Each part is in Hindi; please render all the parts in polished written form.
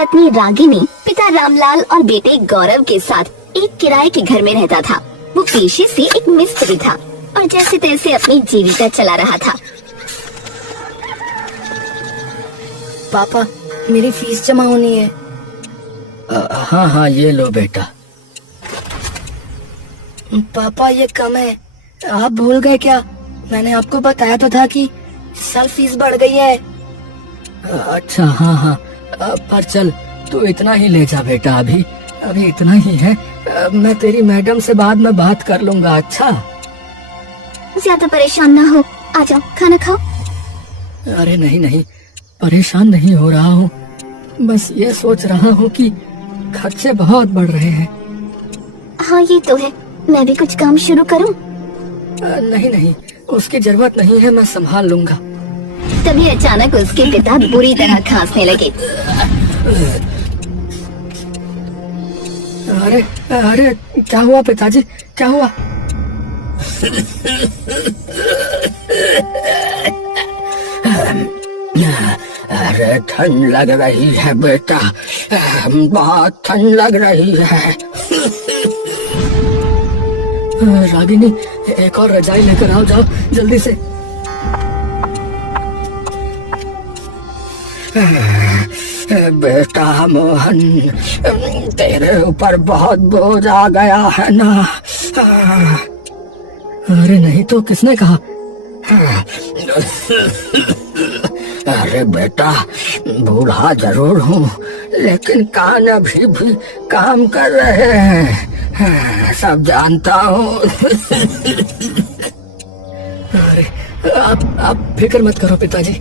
पत्नी रागिनी पिता रामलाल और बेटे गौरव के साथ एक किराए के घर में रहता था। वो पेशे से एक मिस्त्री था और जैसे तैसे अपनी जीविका चला रहा था। पापा, मेरी फीस जमा होनी है। हाँ हाँ, ये लो बेटा। पापा, ये कम है। आप भूल गए क्या? मैंने आपको बताया तो था कि इस साल फीस बढ़ गई है। अच्छा, हाँ हाँ, पर चल तू इतना ही ले जा बेटा। अभी इतना ही है। मैं तेरी मैडम से बाद में बात कर लूंगा। अच्छा, ज्यादा परेशान ना हो, आ जाओ खाना खाओ। अरे नहीं नहीं, परेशान नहीं हो रहा हूँ। बस ये सोच रहा हूँ कि खर्चे बहुत बढ़ रहे हैं। हाँ ये तो है, मैं भी कुछ काम शुरू करूँ? नहीं नहीं, उसकी जरूरत नहीं है, मैं संभाल लूंगा। तभी अचानक उसके पिता बुरी तरह खांसने लगे। अरे अरे, क्या हुआ पिताजी, क्या हुआ? अरे ठंड लग रही है बेटा, बहुत ठंड लग रही है। रागिनी, एक और रजाई लेकर आओ, जाओ जल्दी से। बेटा मोहन, तेरे ऊपर बहुत बोझ आ गया है ना? अरे नहीं तो, किसने कहा? अरे बेटा, बूढ़ा जरूर हूँ लेकिन कान अभी भी काम कर रहे हैं, सब जानता हूँ। अरे आप फिक्र मत करो पिताजी।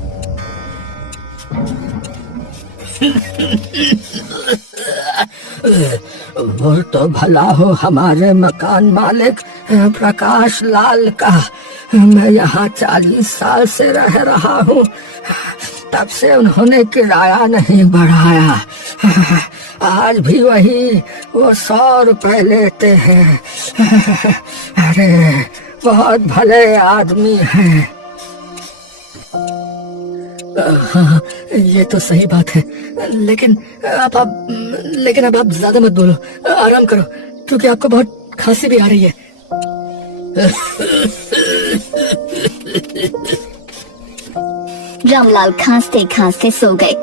वो तो भला हो हमारे मकान मालिक प्रकाश लाल का। मैं यहाँ 40 साल से रह रहा हूँ, तब से उन्होंने किराया नहीं बढ़ाया। आज भी वही वो 100 रुपए लेते हैं। अरे बहुत भले आदमी हैं। हाँ, ये तो सही बात है, लेकिन अब आप ज्यादा मत बोलो, आराम करो, क्योंकि आपको बहुत खांसी भी आ रही है। रामलाल खांसते खांसते सो गए।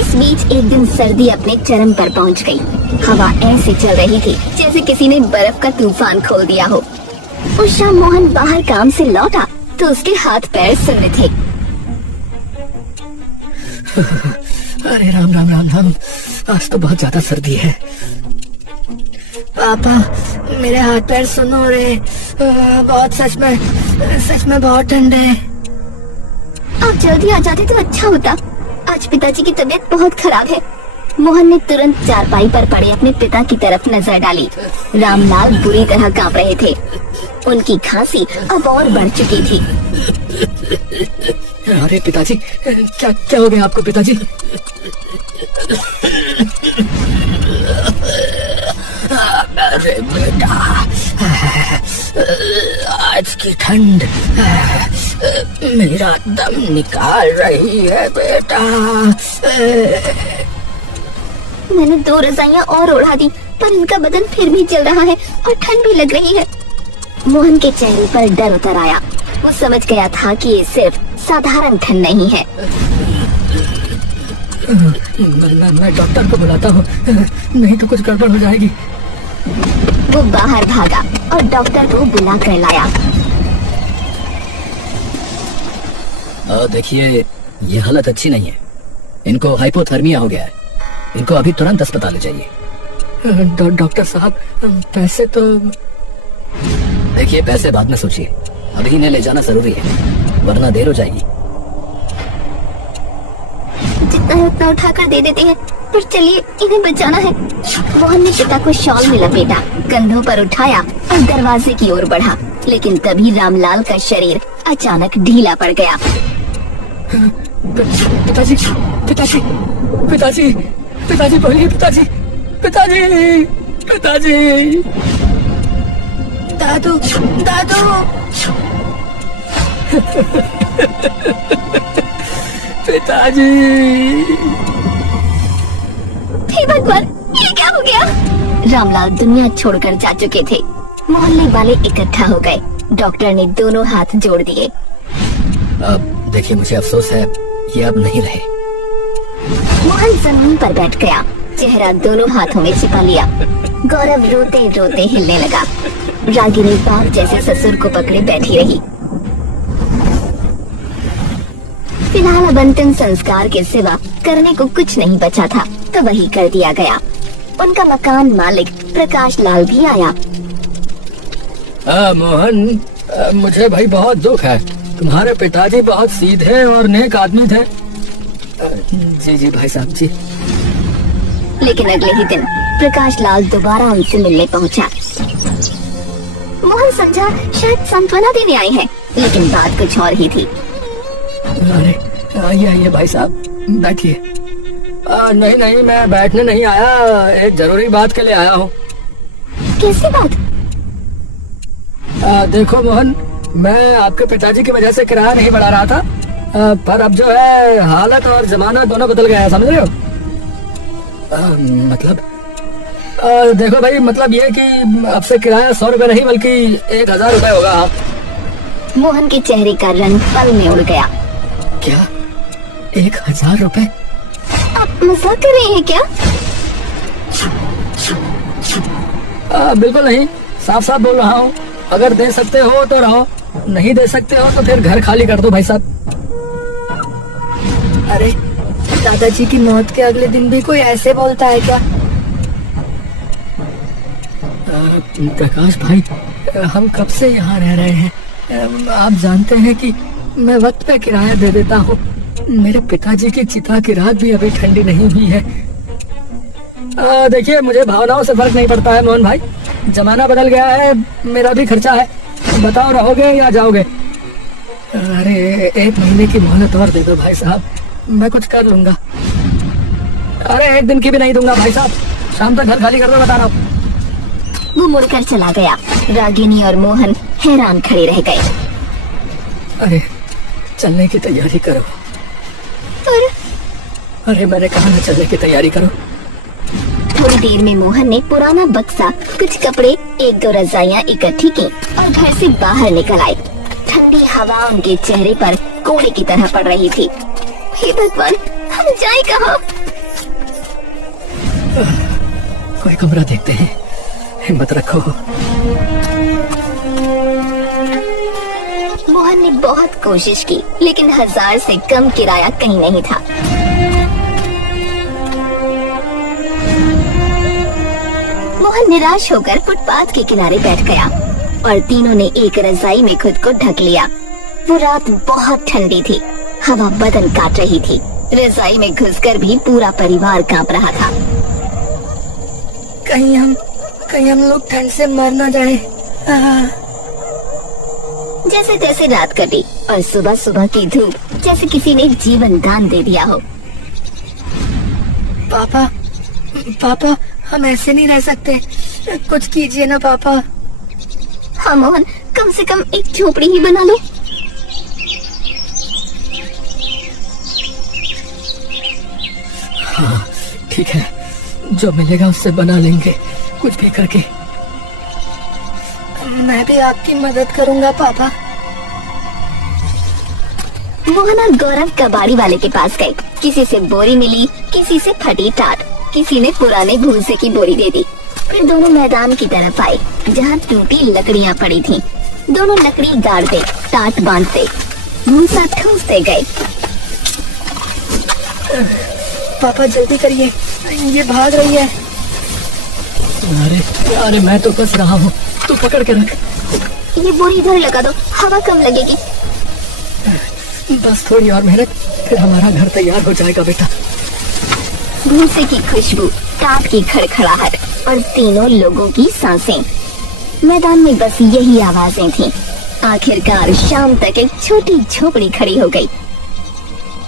इस बीच एक दिन सर्दी अपने चरम पर पहुंच गई। हवा ऐसे चल रही थी जैसे किसी ने बर्फ का तूफान खोल दिया हो। उस शाम मोहन बाहर काम से लौटा तो उसके हाथ पैर सुन्न थे। अरे राम राम राम राम, आज तो बहुत ज्यादा सर्दी है। पापा, मेरे हाथ पैर सुन्न हो रहे, बहुत सच में बहुत ठंड है। आप जल्दी आ जाते तो अच्छा होता। आज पिताजी की तबीयत बहुत खराब है। मोहन ने तुरंत चारपाई पर पड़े अपने पिता की तरफ नजर डाली। रामलाल बुरी तरह कांप रहे थे। उनकी खांसी अब और बढ़ चुकी थी। अरे पिताजी, क्या हो गया आपको पिताजी? अरे बेटा, आज की ठंड मेरा दम निकाल रही है बेटा। मैंने 2 रजाइयां और ओढ़ा दी, पर इनका बदन फिर भी जल रहा है और ठंड भी लग रही है। मोहन के चेहरे पर डर उतर आया। वो समझ गया था कि ये सिर्फ साधारण ठंड नहीं है। मैं डॉक्टर को बुलाता हूँ, नहीं तो कुछ गड़बड़ हो जाएगी। वो बाहर भागा और डॉक्टर को बुला कर लाया। देखिए, ये हालत अच्छी नहीं है। इनको हाइपोथर्मिया हो गया है। इनको अभी तुरंत अस्पताल ले जाइए। डॉक्टर साहब, पैसे तो... देखिए, पैसे बाद में सोचिए, अभी इन्हें ले जाना जरूरी है, वरना देर हो जाएगी। जितना है उतना उठाकर दे देते हैं, पर चलिए इन्हें बचाना है। मोहन ने पिता को शॉल में लपेटा, कंधों पर उठाया और दरवाजे की ओर बढ़ा, लेकिन तभी रामलाल का शरीर अचानक ढीला पड़ गया। पिताजी, पिताजी, पिताजी, पिताजी बोलिए, पिताजी, पिताजी, पिताजी। दादू, दादू। पिताजी। भगवान, ये क्या हो गया? रामलाल दुनिया छोड़कर जा चुके थे। मोहल्ले वाले इकट्ठा हो गए। डॉक्टर ने दोनों हाथ जोड़ दिए। अब देखिए, मुझे अफसोस है, ये अब नहीं रहे। मोहन जमीन पर बैठ गया, चेहरा दोनों हाथों में छिपा लिया। गौरव रोते रोते हिलने लगा। रागिनी बाप जैसे ससुर को पकड़े बैठी रही। फिलहाल अब अंतिम संस्कार के सिवा करने को कुछ नहीं बचा था, तो वही कर दिया गया। उनका मकान मालिक प्रकाश लाल भी आया। मोहन, मुझे भाई बहुत दुख है। तुम्हारे पिताजी बहुत सीधे और नेक आदमी थे। जी जी भाई साहब जी। लेकिन अगले ही दिन प्रकाश लाल दोबारा उनसे मिलने पहुंचा। मोहन समझा शायद सांत्वना देने आए हैं, लेकिन बात कुछ और ही थी। अरे आइए आइए भाई साहब, बैठिए। नहीं नहीं, मैं बैठने नहीं आया, एक जरूरी बात के लिए आया हूँ। कैसी बात? देखो मोहन, मैं आपके पिताजी की वजह से किराया नहीं बढ़ा रहा था, पर अब जो है हालत और जमाना दोनों बदल गया है, समझ रहे हो? मतलब देखो भाई, मतलब ये कि अब से किराया 100 रुपए नहीं बल्कि 1000 रुपए होगा। मोहन के चेहरे का रंग पल में उड़ गया। क्या 1000 रुपए? आप मजाक कर रहे हैं क्या? बिल्कुल नहीं, साफ साफ बोल रहा हूँ। अगर दे सकते हो तो रहो, नहीं दे सकते हो तो फिर घर खाली कर दो भाई साहब। अरे दादाजी की मौत के अगले दिन भी कोई ऐसे बोलता है क्या? प्रकाश भाई, हम कब से यहाँ रह रहे हैं। आप जानते हैं कि मैं वक्त पे किराया दे देता हूँ। मेरे पिताजी की चिता की रात भी अभी ठंडी नहीं हुई है। देखिए, मुझे भावनाओं से फर्क नहीं पड़ता है मोहन भाई। जमाना बदल गया है, मेरा भी खर्चा है। बताओ, रहोगे या जाओगे? अरे 1 महीने की मोहलत और दे दो भाई साहब, मैं कुछ कर लूंगा। अरे 1 दिन की भी नहीं दूंगा भाई साहब, शाम तक घर खाली कर दो, बता रहा हूँ। वो मुड़कर चला गया। रागिनी और मोहन हैरान खड़े रह गए। अरे चलने की तैयारी करो। पर अरे मैंने कहा ना, चलने की तैयारी करो। थोड़ी देर में मोहन ने पुराना बक्सा, कुछ कपड़े, 1-2 रजाइयाँ इकट्ठी की और घर से बाहर निकल आए। ठंडी हवा उनके चेहरे पर कोड़े की तरह पड़ रही थी। हे भगवान, हम जाए कहाँ? कोई कमरा देखते हैं, हिम्मत रखो। मोहन ने बहुत कोशिश की, लेकिन 1000 से कम किराया कहीं नहीं था। मोहन निराश होकर फुटपाथ के किनारे बैठ गया और तीनों ने एक रजाई में खुद को ढक लिया। वो रात बहुत ठंडी थी, हवा बदन काट रही थी। रजाई में घुसकर भी पूरा परिवार कांप रहा था। कहीं हम लोग ठंड से मर ना जाए। जैसे तैसे रात कटी और सुबह सुबह की धूप जैसे किसी ने जीवन दान दे दिया हो। पापा, हम ऐसे नहीं रह सकते, कुछ कीजिए ना पापा। हाँ मोहन, कम से कम एक झोपड़ी ही बना लो। हाँ ठीक है, जो मिलेगा उससे बना लेंगे, कुछ भी करके। मैं भी आपकी मदद करूंगा पापा। मोहन और गौरव कबाड़ी वाले के पास गए। किसी से बोरी मिली, किसी से फटी टाट, किसी ने पुराने भूसे की बोरी दे दी। फिर दोनों मैदान की तरफ आए, जहाँ टूटी लकड़ियाँ पड़ी थीं। दोनों लकड़ी गाड़ते, टाट बांधते, भूसा ठूसते गए। पापा जल्दी करिए, ये भाग रही है। अरे मैं तो बस रहा हूँ, तू पकड़ के रख। ये बोरी इधर लगा दो, हवा कम लगेगी। बस थोड़ी और मेहनत, फिर हमारा घर तैयार हो जाएगा बेटा। भूसे की खुशबू, टाट की खड़खड़ाहट और तीनों लोगों की सांसें। मैदान में बस यही आवाजें थीं। आखिरकार शाम तक एक छोटी झोपड़ी खड़ी हो गई।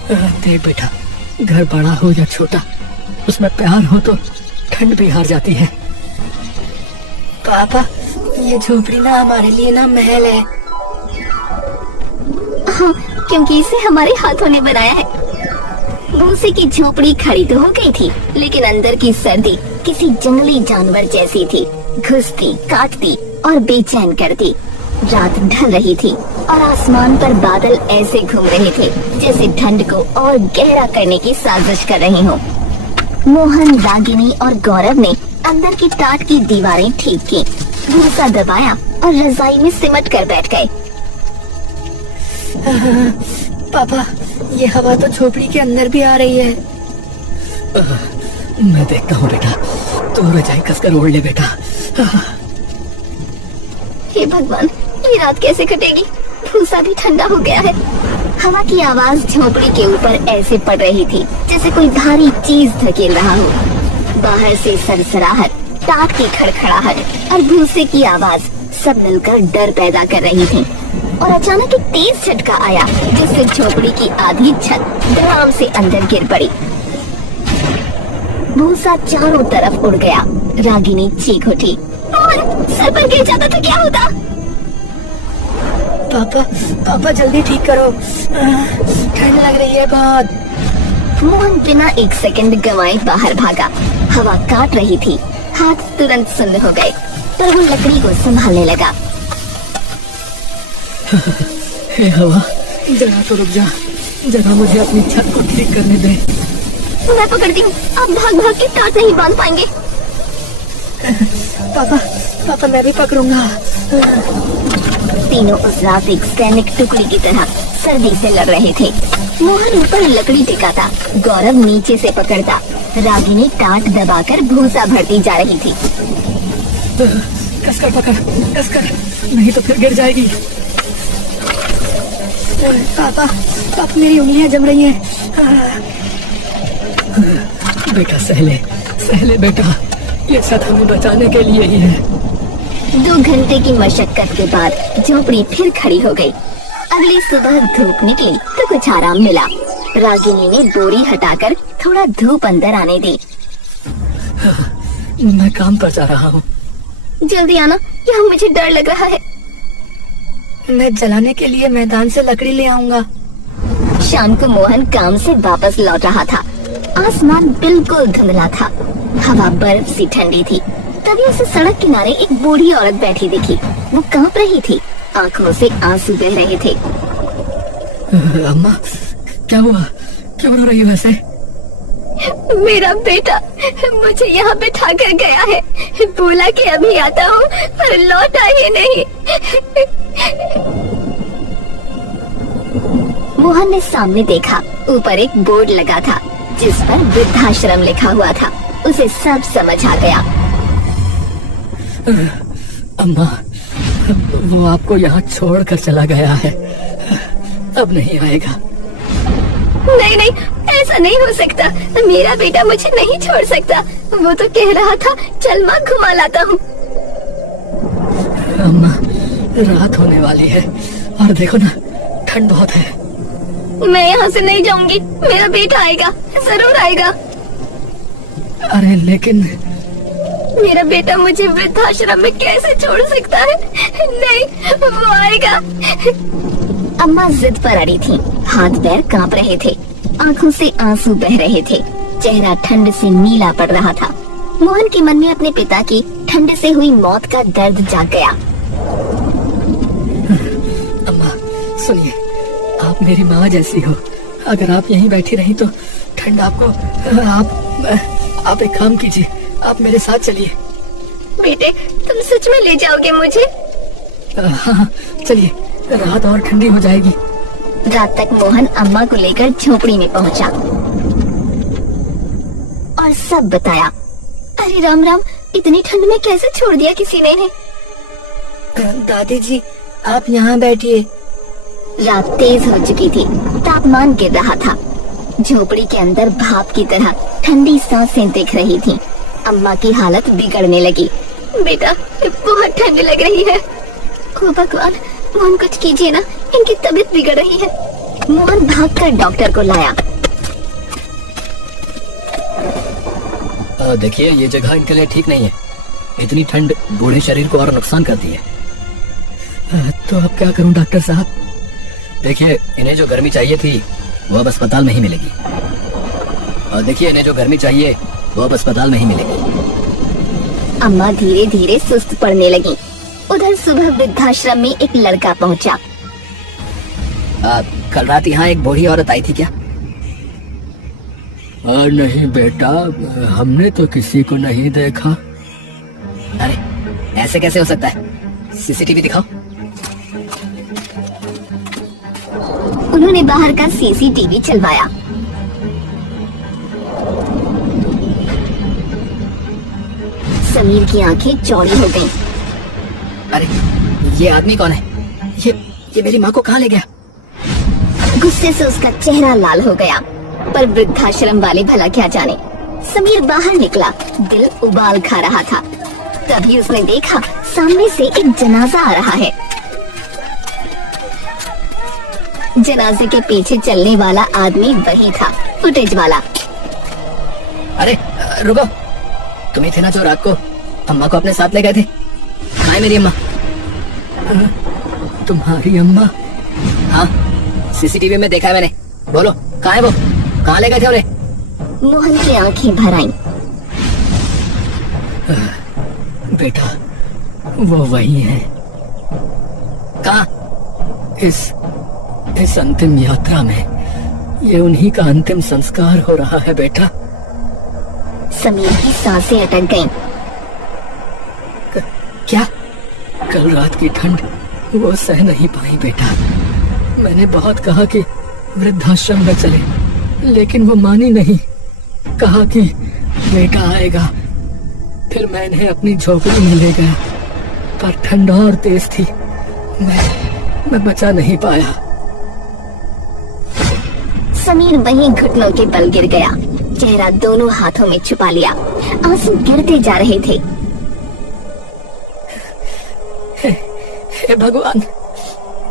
देख बेटा, घर बड़ा हो या छोटा, उसमें प्यार हो तो ठंड भी हार जाती है। पापा, ये झोपड़ी ना हमारे लिए ना महल है। हाँ, क्योंकि इसे हमारे हाथों ने बनाया है। भूसे की झोपड़ी खड़ी तो हो गई थी, लेकिन अंदर की सर्दी किसी जंगली जानवर जैसी थी, घुसती, काटती और बेचैन करती। रात ढल रही थी और आसमान पर बादल ऐसे घूम रहे थे जैसे ठंड को और गहरा करने की साजिश कर रहे हो। मोहन, रागिनी और गौरव ने अंदर की टाट की दीवारें ठीक की, भूसा दबाया और रजाई में सिमट कर बैठ गए। पापा, ये हवा तो झोपड़ी के अंदर भी आ रही है। मैं देखता हूँ बेटा, तू रजाई कसकर ओढ़ ले बेटा। हे भगवान, ये रात कैसे कटेगी? भूसा भी ठंडा हो गया है। हवा की आवाज झोपड़ी के ऊपर ऐसे पड़ रही थी जैसे कोई भारी चीज धकेल रहा हो। बाहर से सरसराहट, टाट की खड़खड़ाहट और भूसे की आवाज सब मिलकर डर पैदा कर रही थी। और अचानक एक तेज झटका आया जिससे झोपड़ी की आधी छत धड़ाम से अंदर गिर पड़ी। भूसा चारों तरफ उड़ गया। रागिनी चीख उठी, सर पर गिर जाता तो क्या होता? पापा जल्दी ठीक करो, ठंड लग रही है बहुत। मोहन बिना एक सेकंड गंवाए बाहर भागा। हवा काट रही थी, हाथ तुरंत सुन्न हो गए, पर वो लकड़ी को संभालने लगा। हे हवा, जरा तो रुक जा, जरा मुझे अपनी छत को ठीक करने दे। मैं पकड़ती हूँ, आप भाग भाग के टाट नहीं बांध पाएंगे। पापा मैं भी पकड़ूंगा। तीनों उस रात एक सैनिक टुकड़ी की तरह सर्दी से लड़ रहे थे। मोहन ऊपर लकड़ी टिकाता, गौरव नीचे से पकड़ता, रागिनी टाट दबाकर भूसा भरती जा रही थी। कसकर पकड़, कसकर, नहीं तो फिर गिर जाएगी। पापा मेरी उंगलियां जम रही हैं। बेटा सहले बेटा, ये सब हमें बचाने के लिए ही है। 2 घंटे की मशक्कत के बाद झोपड़ी फिर खड़ी हो गई। अगली सुबह धूप निकली तो कुछ आराम मिला। रागिनी ने बोरी हटाकर थोड़ा धूप अंदर आने दी। मैं काम पर जा रहा हूँ। जल्दी आना, यहाँ मुझे डर लग रहा है। मैं जलाने के लिए मैदान से लकड़ी ले आऊंगा। शाम को मोहन काम से वापस लौट रहा था। आसमान बिल्कुल धुंधला था, हवा बर्फ सी ठंडी थी। तभी उसे सड़क किनारे एक बूढ़ी औरत बैठी दिखी। वो कांप रही थी, आंखों से आंसू बह रहे थे। अम्मा, क्या हुआ? क्यों रो रही हो ऐसे? मेरा बेटा मुझे यहाँ बैठा कर गया है, बोला कि अभी आता हूँ, पर लौटा ही नहीं। मोहन ने सामने देखा, ऊपर एक बोर्ड लगा था जिस पर वृद्धाश्रम लिखा हुआ था। उसे सब समझ आ गया। अम्मा, वो आपको यहाँ छोड़ कर चला गया है, अब नहीं आएगा। नहीं, ऐसा नहीं हो सकता। मेरा बेटा मुझे नहीं छोड़ सकता। वो तो कह रहा था चल माँ घुमा लाता हूँ। अम्मा, रात होने वाली है और देखो ना, ठंड बहुत है। मैं यहाँ से नहीं जाऊंगी, मेरा बेटा आएगा, जरूर आएगा। अरे लेकिन मेरा बेटा मुझे वृद्धाश्रम में कैसे छोड़ सकता है? नहीं, वो आएगा। अम्मा जिद पर अड़ी थी, हाथ पैर कांप रहे थे, आंखों से आंसू बह रहे थे, चेहरा ठंड से नीला पड़ रहा था। मोहन के मन में अपने पिता की ठंड से हुई मौत का दर्द जाग गया। अम्मा सुनिए, आप मेरी माँ जैसी हो। अगर आप यहीं बैठी रही तो ठंड आपको, आप एक काम कीजिए, आप मेरे साथ चलिए। बेटे, तुम सच में ले जाओगे मुझे? हाँ, चलिए, रात और ठंडी हो जाएगी। रात तक मोहन अम्मा को लेकर झोपड़ी में पहुंचा और सब बताया। अरे राम राम, इतनी ठंड में कैसे छोड़ दिया किसी ने इन्हें? दादी जी, आप यहाँ बैठिए। रात तेज हो चुकी थी, तापमान गिर रहा था। झोपड़ी के अंदर भाप की तरह ठंडी सांसें दिख रही थीं। अम्मा की हालत बिगड़ने लगी। बेटा, बहुत ठंड लग रही है। ओ भगवान, मोहन कुछ कीजिए ना, इनकी तबीयत बिगड़ रही है। मोहन भागकर डॉक्टर को लाया। देखिए, ये जगह इनके लिए ठीक नहीं है। इतनी ठंड बूढ़े शरीर को और नुकसान करती है। तो अब क्या करूं डॉक्टर साहब? देखिए, इन्हें जो गर्मी चाहिए थी वो अब अस्पताल में ही मिलेगी। और देखिए, इन्हें जो गर्मी चाहिए वो अब अस्पताल में ही मिलेगी। अम्मा धीरे धीरे सुस्त पड़ने लगी। उधर सुबह वृद्धाश्रम में एक लड़का पहुंचा। कल रात यहाँ एक बूढ़ी औरत आई थी क्या? नहीं बेटा, हमने तो किसी को नहीं देखा। अरे ऐसे कैसे हो सकता है? सीसीटीवी दिखाओ। उन्होंने बाहर का सीसीटीवी चलवाया। समीर की आंखें चौड़ी हो गईं। अरे ये आदमी कौन है? ये मेरी माँ को कहाँ ले गया? गुस्से से उसका चेहरा लाल हो गया, पर वृद्धाश्रम वाले भला क्या जाने। समीर बाहर निकला, दिल उबाल खा रहा था। तभी उसने देखा सामने से एक जनाजा आ रहा है। जनाजे के पीछे चलने वाला आदमी वही था, फुटेज वाला। अरे रुको, तुम ही थे ना जो रात को अम्मा को अपने साथ ले गए थे? कहाँ है मेरी अम्मा? तुम्हारी अम्मा? हाँ, सीसीटीवी में देखा है मैंने। बोलो कहाँ है वो? कहाँ ले गए थे उन्हें? मोहन की आंखें भर आईं। बेटा, वो वही है। कहाँ? इस अंतिम यात्रा में ये उन्हीं का अंतिम संस्कार हो रहा है बेटा। समीर की सांसें अटक गईं। क्या? कल रात की ठंड वो सह नहीं पाई बेटा। मैंने बहुत कहा कि वृद्धाश्रम में चले, लेकिन वो मानी नहीं। कहा कि बेटा आएगा। फिर मैं इन्हें अपनी झोपड़ी में ले गया, पर ठंड और तेज थी। मैं बचा नहीं पाया। समीर वहीं घुटनों के बल गिर गया, चेहरा दोनों हाथों में छुपा लिया। आंसू गिरते जा रहे थे। हे भगवान,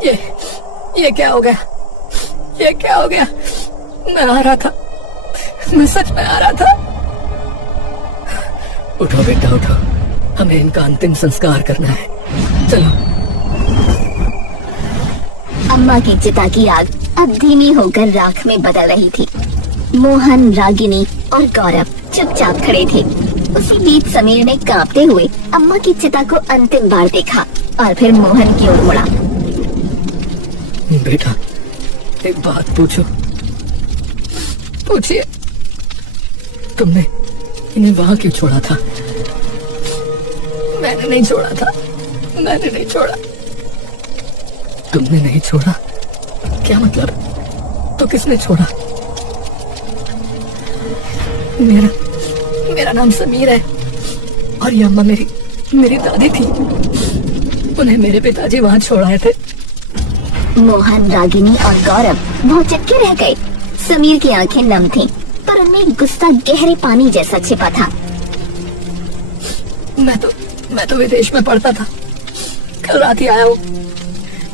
ये क्या हो गया? ये क्या हो गया? मैं आ रहा था, मैं सच में आ रहा था। उठो बेटा उठो, हमें इनका अंतिम संस्कार करना है। चलो। अम्मा की चिता की आग अब धीमी होकर राख में बदल रही थी। मोहन, रागिनी और गौरव चुपचाप खड़े थे। उसी बीच समीर ने कांपते हुए अम्मा की चिता को अंतिम बार देखा और फिर मोहन की ओर मुड़ा। बेटा, एक बात पूछो। पूछिए। तुमने इन्हें वहां क्यों छोड़ा था? मैंने नहीं छोड़ा था, मैंने नहीं छोड़ा। तुमने नहीं छोड़ा? क्या मतलब? तो किसने छोड़ा? मेरा नाम समीर है और ये अम्मा मेरी दादी थी। उन्हें मेरे पिताजी वहां छोड़ाए थे। मोहन, रागिनी और गौरव बहुत चक्के रह गए। समीर की आंखें नम थीं, पर उनमें गुस्सा गहरे पानी जैसा छिपा था। मैं तो विदेश में पढ़ता था। कल रात ही आया हूँ।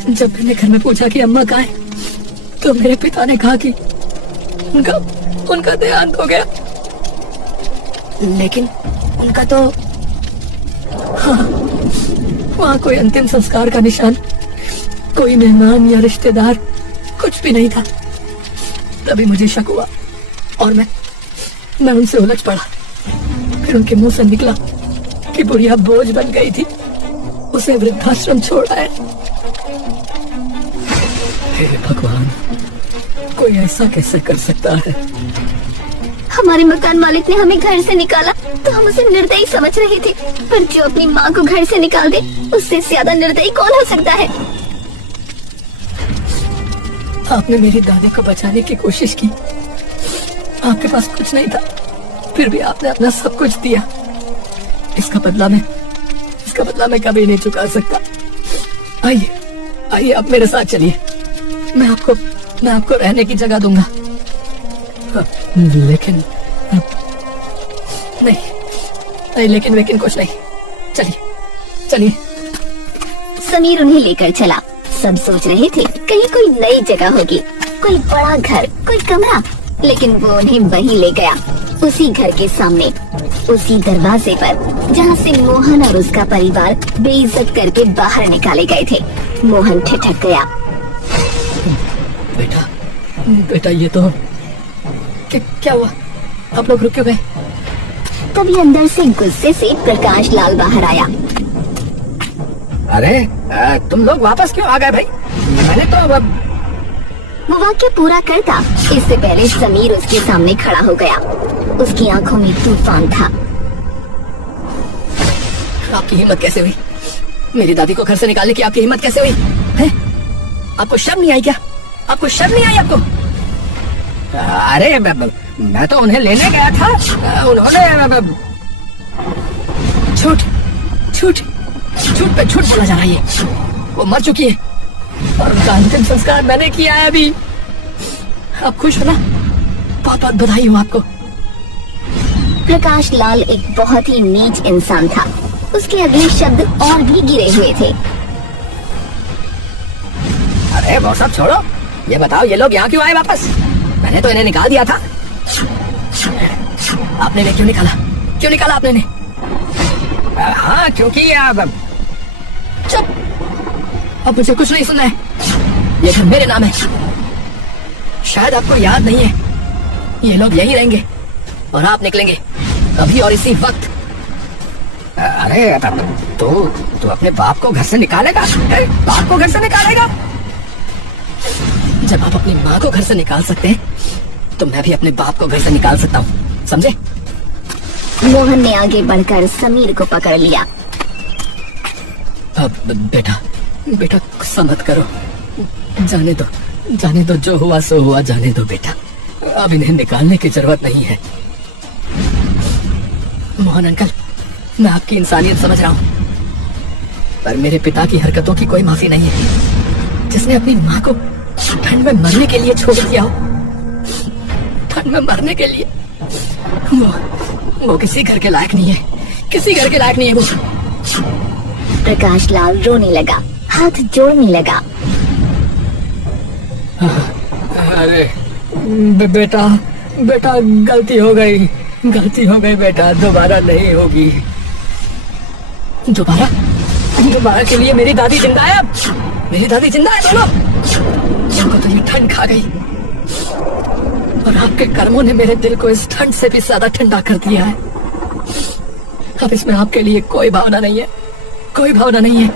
जब मैंने घर में पूछा कि अम्मा कहाँ है, तो मेरे पिता ने कहा कि उनका देहांत हो गया। लेकिन उनका तो हाँ, वहाँ कोई अंतिम संस्कार का निशान, कोई मेहमान या रिश्तेदार कुछ भी नहीं था। तभी मुझे शक हुआ और मैं उनसे उलझ पड़ा। फिर उनके मुंह से निकला कि बुढ़िया बोझ बन गई थी, उसे वृद्धाश्रम छोड़ा है। हे भगवान, कोई ऐसा कैसे कर सकता है? हमारे मकान मालिक ने हमें घर से निकाला तो हम उसे निर्दयी समझ रहे थे, पर जो अपनी माँ को घर से निकाल दे, उससे ज्यादा निर्दयी कौन हो सकता है? आपने मेरी दादी को बचाने की कोशिश की। आपके पास कुछ नहीं था, फिर भी आपने अपना सब कुछ दिया। इसका बदला मैं कभी नहीं चुका सकता। आइए आप मेरे साथ चलिए। मैं आपको रहने की जगह दूंगा। लेकिन लेकिन कुछ नहीं। चलिए। समीर उन्हें लेकर चला। सब सोच रहे थे कहीं कोई नई जगह होगी, कोई बड़ा घर, कोई कमरा, लेकिन वो उन्हें वहीं ले गया, उसी घर के सामने, उसी दरवाजे पर जहाँ से मोहन और उसका परिवार बेइज्जत करके बाहर निकाले गए थे। मोहन ठिठक गया। बेटा ये तो क्या हुआ? आप लोग रुक क्यों गए? तभी अंदर से गुस्से से प्रकाश लाल बाहर आया। अरे तुम लोग वापस क्यों आ गए भाई? मैंने तो वो वाक्य पूरा करता इससे पहले समीर उसके सामने खड़ा हो गया। उसकी आंखों में तूफान था। आपकी हिम्मत कैसे हुई? मेरी दादी को घर से निकालने की आपकी हिम्मत कैसे हुई है? आपको शर्म नहीं आई क्या? आपको शर्म नहीं आई आपको? अरे मैं तो उन्हें लेने गया था। उन्होंने झूठ झूठ झूठ पे झूठ बोला जा रहा है। वो मर चुकी है और उनका अंतिम संस्कार मैंने किया है अभी। आप खुश हो ना? बहुत बहुत बधाई हो आपको। प्रकाश लाल एक बहुत ही नीच इंसान था। उसके अगले शब्द और भी गिरे हुए थे। अरे वो सब छोड़ो, ये बताओ ये लोग यहाँ क्यों आए वापस? मैंने तो इन्हें निकाल दिया था। आपने ने क्यों निकाला? क्यों निकाला आपने ने? हाँ क्योंकि चुप, अब मुझे कुछ नहीं सुनना है। ये घर मेरे नाम है। शायद आपको याद नहीं है, ये लोग यहीं रहेंगे और आप निकलेंगे अभी और इसी वक्त। अरे तो अपने बाप को घर से निकालेगा? बाप को घर से निकालेगा? जब आप अपनी माँ को घर से निकाल सकते हैं तो मैं भी अपने बाप को घर से निकाल सकता हूँ, समझे? मोहन ने आगे बढ़कर समीर को पकड़ लिया। अब बेटा गुस्सा मत करो। जाने दो जो हुआ सो हुआ, जाने दो बेटा। अब इन्हें निकालने की जरूरत नहीं है। मोहन अंकल, मैं आपकी इंसानियत समझ रहा हूँ, पर मेरे पिता की हरकतों की कोई माफी नहीं है। जिसने अपनी माँ को ठंड में मरने के लिए छोड़ दिया हो, ठंड में मरने के लिए, वो किसी घर के लायक नहीं है। किसी घर के लायक नहीं है वो। प्रकाश लाल रोने लगा, हाथ जोड़ने लगा। अरे बेटा गलती हो गई बेटा, दोबारा नहीं होगी। दोबारा के लिए मेरी दादी जिंदा है। अब मेरी दादी जिंदा है दोनों। उनको तो ये ठंड खा गई और आपके कर्मों ने मेरे दिल को इस ठंड से भी ज्यादा ठंडा कर दिया है। अब इसमें आपके लिए कोई भावना नहीं है, कोई भावना नहीं है।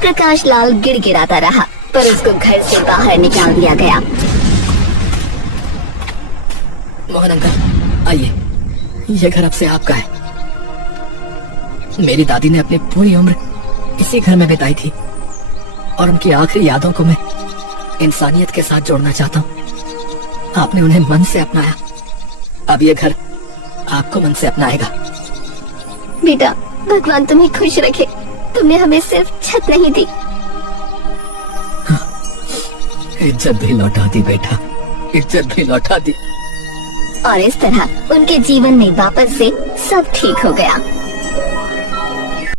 प्रकाश लाल गिड़गिड़ाता रहा, पर उसको घर से बाहर निकाल दिया गया। मोहन अंकल आइए, ये घर अब से आपका है। मेरी दादी ने अपनी पूरी उम्र इसी घर में बिताई थी और उनकी आखिरी यादों को मैं इंसानियत के साथ जोड़ना चाहता हूँ। आपने उन्हें मन से अपनाया, अब ये घर आपको मन से अपनाएगा। बेटा, भगवान तुम्हें खुश रखे। तुमने हमें सिर्फ छत नहीं दी, इज्जत भी लौटा दी बेटा, इज्जत भी लौटा दी। और इस तरह उनके जीवन में वापस से सब ठीक हो गया।